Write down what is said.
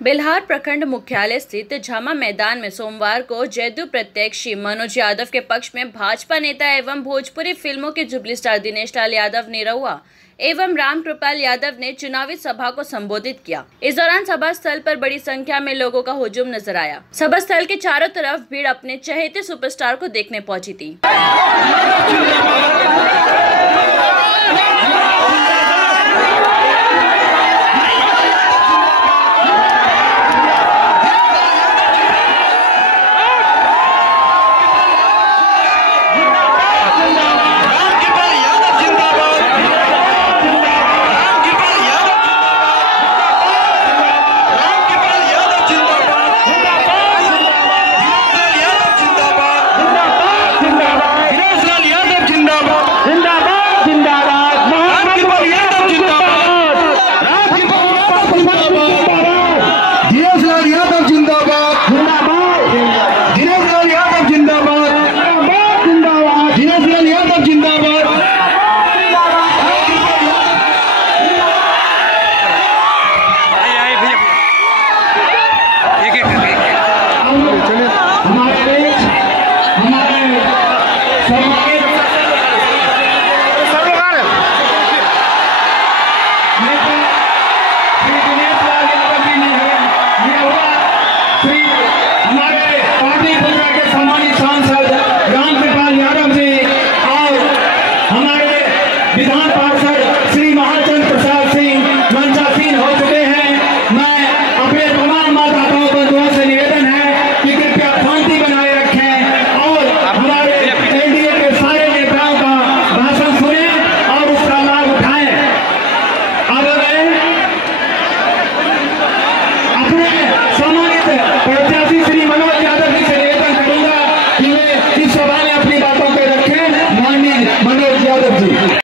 बेल्हार प्रखंड मुख्यालय स्थित झामा मैदान में सोमवार को जदयू प्रत्याशी मनोज यादव के पक्ष में भाजपा नेता एवं भोजपुरी फिल्मों के जुबली स्टार दिनेश लाल यादव निरहुआ एवं राम कृपाल यादव ने चुनावी सभा को संबोधित किया। इस दौरान सभा स्थल पर बड़ी संख्या में लोगों का हुजूम नजर आया। सभा स्थल के चारों तरफ भीड़ अपने चहेते सुपरस्टार को देखने पहुंची थी।